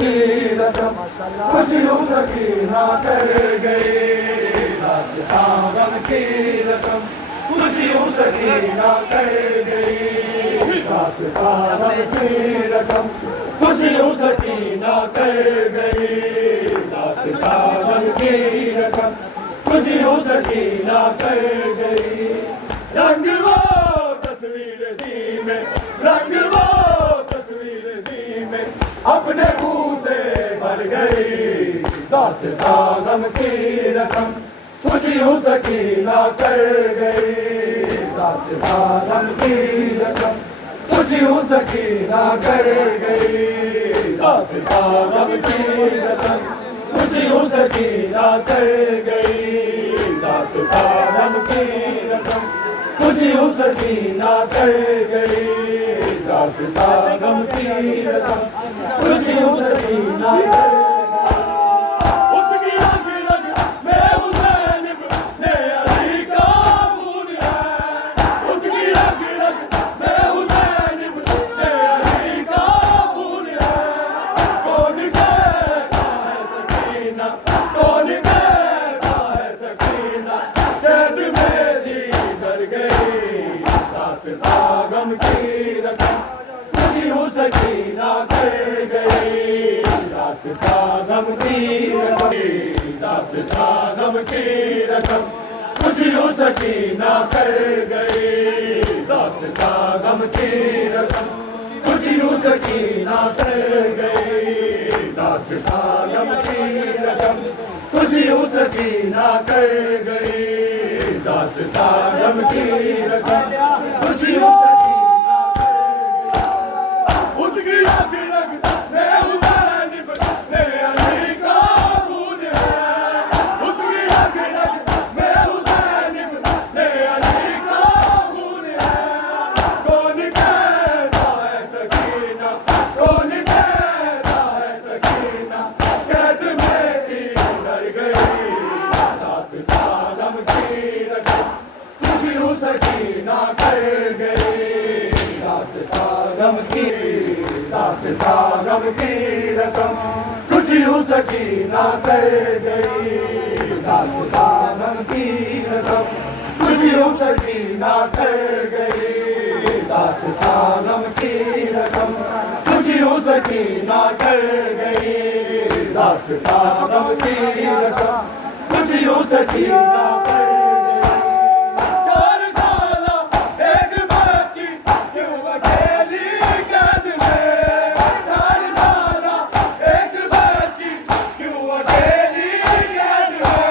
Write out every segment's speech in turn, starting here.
की रकम कुछ यूं सकीना कर गई। दास्तां गम की रकम कुछ यूं सकीना कर गई। दास्तां गम की रकम कुछ यूं सकीना कर गई। दास्तां गम की रकम कुछ यूं सकीना कर गई। रंग वो तस्वीर दी में, रंग वो तस्वीर दी में अपने मुंह से भर गई। दास्तां गम की रकम कुछ यूं सकीना कर गई। दास्तां गम की रकम कुछ यूं सकीना कर गई। दास्तां गम की रकम कुछ यूं सकीना कर गई। दास्तां गम की रकम कुछ यूं सकीना कर गई। दास्तां गम की रकम कुछ यूं सकीना कर गई। उसकी रग रग में हुसैन इब्ने अली का खून है। उसकी रग रग में हुसैन इब्ने अली का खून है। कौन कहता है सकीना, कौन कहता है सकीना, कैद में थी डर गई। दास्तां गम की रकम कुछ यूं सकीना कर गई। दास्तां गम की रकम, दास्तां गम की रकम कुछ यूं सकीना कर गई। दास्तां गम की रकम कुछ यूं सकीना कर गई। दास्तां गम की रकम कुछ यूं सकीना कर गई। दास्तां गम की रकम कुछ यूं सकीना कर गई। उसकी रग रग में हुसैन इब्ने अली का खून है। उसकी रग रग में हुसैन इब्ने अली का खून है। कौन कहता है सकीना, कौन कहता है सकीना, कैद में थी डर गई। दास्तां गम की रकम कुछ यूं सकीना कर गई। दास्तां गम की, दास्तां गम की रकम कुछ यूं सकीना कर गई। दास्तां गम की रकम कुछ यूं सकीना कर गई। दास्तां गम की रकम कुछ यूं सकीना कर गई। दास्तां गम की रकम कुछ यूं सकीना कर गई। चार साला एक बच्ची क्यों अकेली कैद में। चार साला एक बच्ची क्यों अकेली कैद में।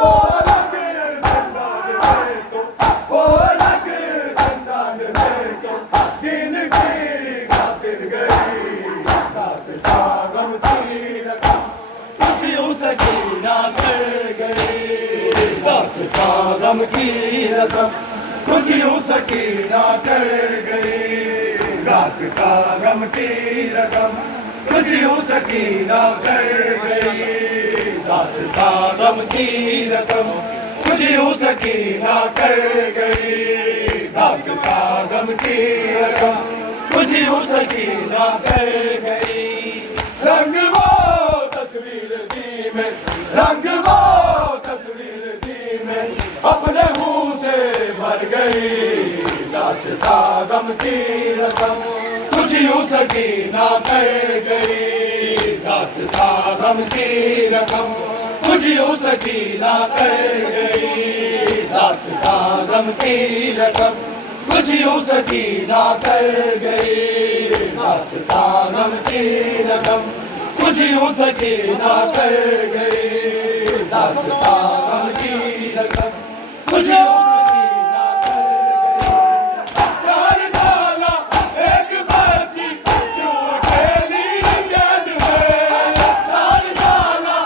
वो अलग जिंदान में तो, वो अलग जिंदान में तो दिन की खातिर गई। दास्तां गम की रकम कुछ यूं सकीना कर गई। दास्तां गम की रकम कुछ यूं सकीना कर गई। दास्तां गम की रकम कुछ यूं सकीना कर गई। दास्तां गम की रकम कुछ यूं सकीना कर गई। दास्तां गम की रकम कुछ यूं सकीना कर गई। रंग वो तस्वीर दी में, रंग वो तस्वीर दी में अपने मुंह से भर गई। दास्तां गम की रकम कुछ यूं सकीना कर गई। दास्तां गम की रकम कुछ यूं सकीना कर गई। दास्तां गम की रकम कुछ यूं सकीना कर गई। दास्तां गम की रकम कुछ यूं सकीना कर गई। दास्तां गम की रकम कुछ यूं सकीना कर गई। चार साला एक बच्ची क्यों अकेली कैद में। चार साला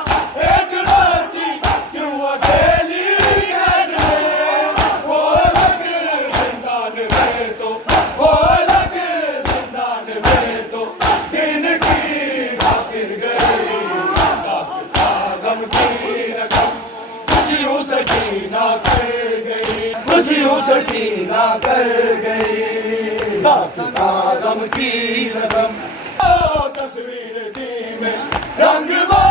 एक बच्ची क्यों अकेली कैद में। वो अलग जिंदान में तो, वो अलग जिंदान में तो दिन की खातिर गई। दास्तां गम की रकम कुछ यूं सकीना कर गई। कुछ यूं सकीना कर गई। दास्तां गम की रकम तस्वीर दी रंग वो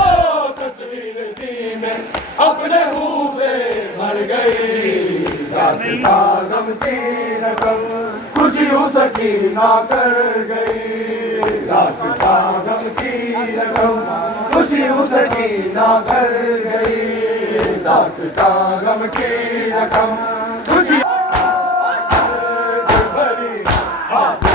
तस्वीर दी में अपने मुंह से भर गई। दास्ता गम की रकम कुछ यूं सकी ना कर गई। दास्ता गम की रकम कुछ यूं सकी ना कर गई। दास्ता गम की रकम कुछ भरी